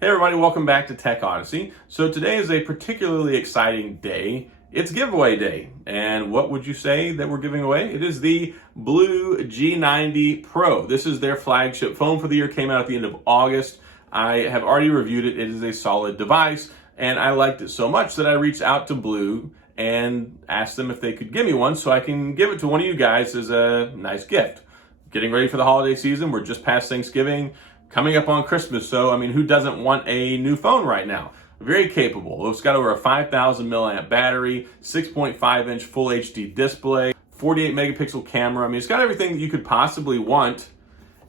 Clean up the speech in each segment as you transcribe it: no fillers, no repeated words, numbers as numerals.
Hey everybody, welcome back to TechOdyssey. So today is a particularly exciting day. It's giveaway day. And what would you say that we're giving away? It is the BLU G90 Pro. This is their flagship phone for the year, came out at the end of August. I have already reviewed it. It is a solid device and I liked it so much that I reached out to BLU and asked them if they could give me one so I can give it to one of you guys as a nice gift. Getting ready for the holiday season. We're just past Thanksgiving. Coming up on Christmas, so I mean, who doesn't want a new phone right now? Very capable. It's got over a 5,000 milliamp battery, 6.5 inch full HD display, 48 megapixel camera. I mean, it's got everything that you could possibly want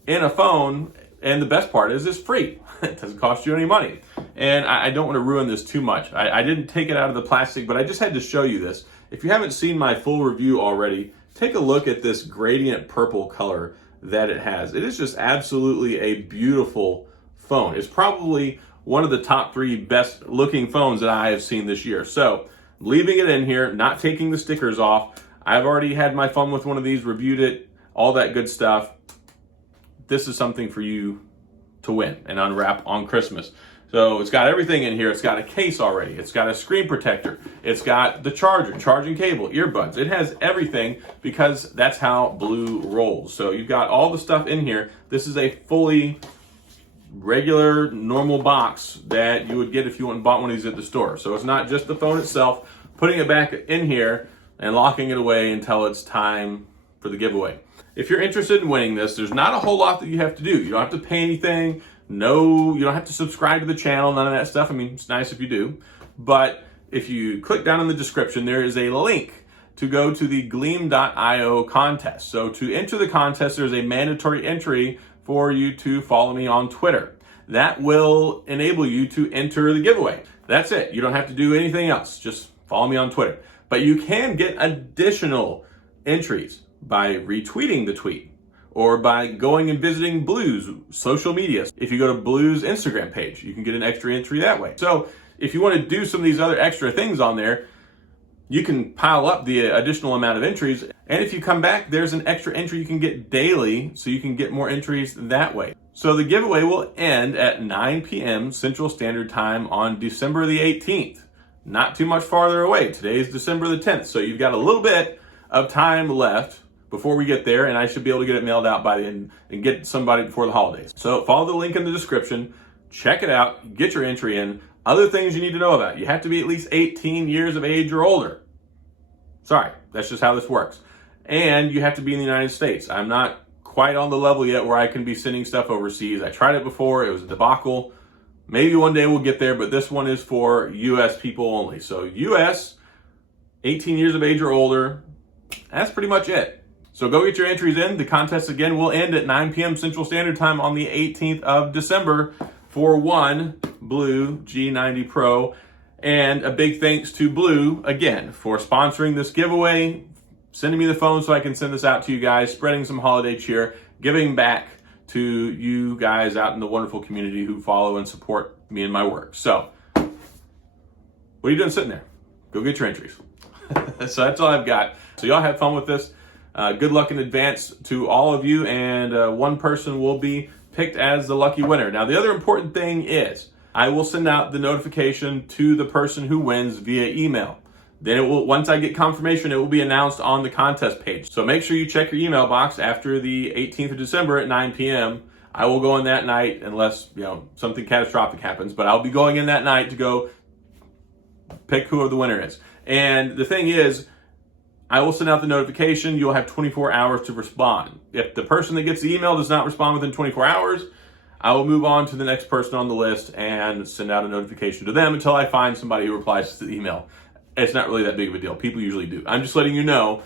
in a phone, and the best part is it's free. It doesn't cost you any money. And I don't want to ruin this too much. I didn't take it out of the plastic, but I just had to show you this. If you haven't seen my full review already, take a look at this gradient purple color that it has. It is just absolutely a beautiful phone. It's probably one of the top 3 best looking phones that I have seen this year. So leaving it in here, not taking the stickers off. I've already had my fun with one of these, reviewed it, all that good stuff. This is something for you to win and unwrap on Christmas. So it's got everything in here. It's got a case already. It's got a screen protector. It's got the charger, charging cable, earbuds. It has everything because that's how BLU rolls. So you've got all the stuff in here. This is a fully regular, normal box that you would get if you went and bought one of these at the store. So it's not just the phone itself, putting it back in here and locking it away until it's time for the giveaway. If you're interested in winning this, there's not a whole lot that you have to do. You don't have to pay anything. No, you don't have to subscribe to the channel, none of that stuff. I mean, it's nice if you do. But if you click down in the description, there is a link to go to the Gleam.io contest. So to enter the contest, there's a mandatory entry for you to follow me on Twitter. That will enable you to enter the giveaway. That's it. You don't have to do anything else. Just follow me on Twitter. But you can get additional entries by retweeting the tweet, or by going and visiting BLU's social media. If you go to BLU's Instagram page, you can get an extra entry that way. So if you want to do some of these other extra things on there, you can pile up the additional amount of entries. And if you come back, there's an extra entry you can get daily, so you can get more entries that way. So the giveaway will end at 9 p.m. Central Standard Time on December the 18th. Not too much farther away. Today is December the 10th, so you've got a little bit of time left before we get there, and I should be able to get it mailed out by then and get somebody before the holidays. So follow the link in the description, check it out, get your entry in. Other things you need to know about: you have to be at least 18 years of age or older. Sorry, that's just how this works. And you have to be in the United States. I'm not quite on the level yet where I can be sending stuff overseas. I tried it before, it was a debacle. Maybe one day we'll get there, but this one is for US people only. So US, 18 years of age or older, that's pretty much it. So go get your entries in. The contest again will end at 9 p.m. Central Standard Time on the 18th of December for one BLU G90 Pro. And a big thanks to BLU again for sponsoring this giveaway, sending me the phone so I can send this out to you guys, spreading some holiday cheer, giving back to you guys out in the wonderful community who follow and support me and my work. So what are you doing sitting there? Go get your entries. So that's all I've got. So y'all have fun with this. Good luck in advance to all of you, and one person will be picked as the lucky winner. Now, the other important thing is I will send out the notification to the person who wins via email. Then it will, once I get confirmation, it will be announced on the contest page. So make sure you check your email box after the 18th of December at 9 p.m. I will go in that night unless, something catastrophic happens, but I'll be going in that night to go pick who the winner is. And the thing is, I will send out the notification. You'll have 24 hours to respond. If the person that gets the email does not respond within 24 hours, I will move on to the next person on the list and send out a notification to them until I find somebody who replies to the email. It's not really that big of a deal. People usually do. I'm just letting you know,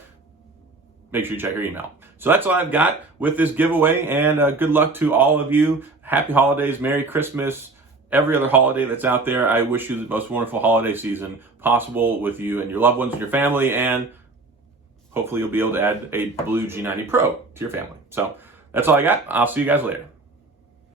make sure you check your email. So that's all I've got with this giveaway, and good luck to all of you. Happy holidays, Merry Christmas, every other holiday that's out there. I wish you the most wonderful holiday season possible with you and your loved ones and your family, and hopefully you'll be able to add a BLU G90 Pro to your family. So that's all I got. I'll see you guys later.